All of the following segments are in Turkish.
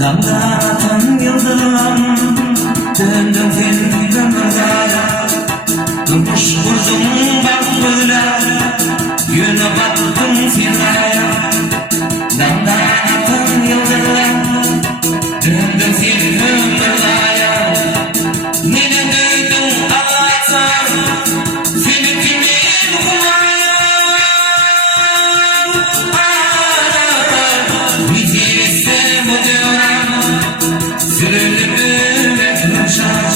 Damdan yıldırım döndüm seni ömürlere. Durmuş kurdum bak böyle güne baktım firmaya. Damdan yıldırım döndüm seni ömürlere. Neden duydun ağlarsan seni kimin kulağına. Bitirse bu dönem sürülür etmişler.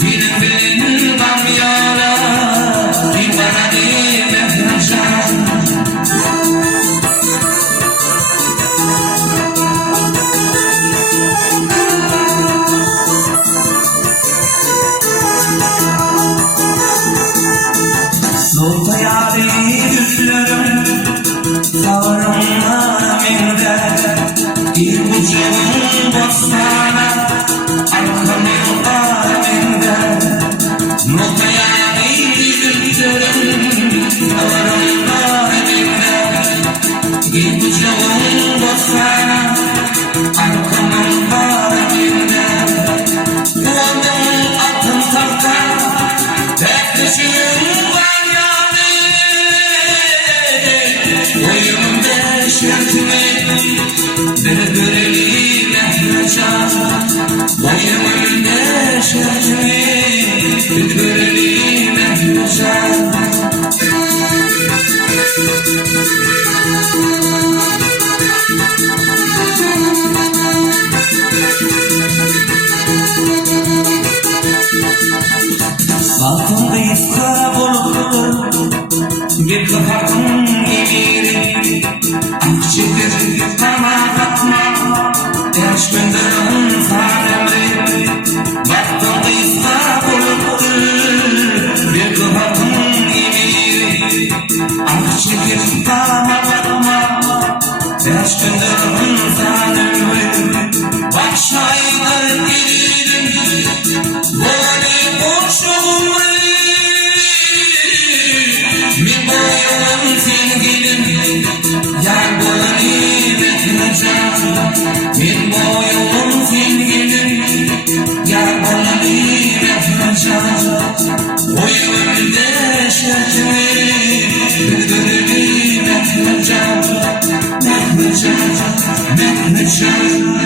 Senin benim kamyona bir bana değil etmişler. Dolda yâri güllerim sağırımdan eminde. Bir ucunun bostana arkamın aleminde. Dolda yâri güllerim sağırımdan eminde. Bir ucunun bostana arkamın aleminde. Kulağımın altın tahta dertleşim var. Boyumda şertimi de görelim ehmecan. Boyumda şertimi de görelim ehmecan. Altında iskara bulutlu bir kapakın emiri. Akçedir bana bakma yaş gönderin sanemri. Altında iskara bulutlu bir kapakın emiri. Akçedir bana bakma yaş gönderin sanemri. Başayda gelirim böyle boşum. Min boyun sevgilim yar bolanı bekleyeceğim. Min boyun sevgilim yar bolanı bekleyeceğim. Boyumda şertimi bir bekleyeceğim. Bekleyeceğim, bekleyeceğim.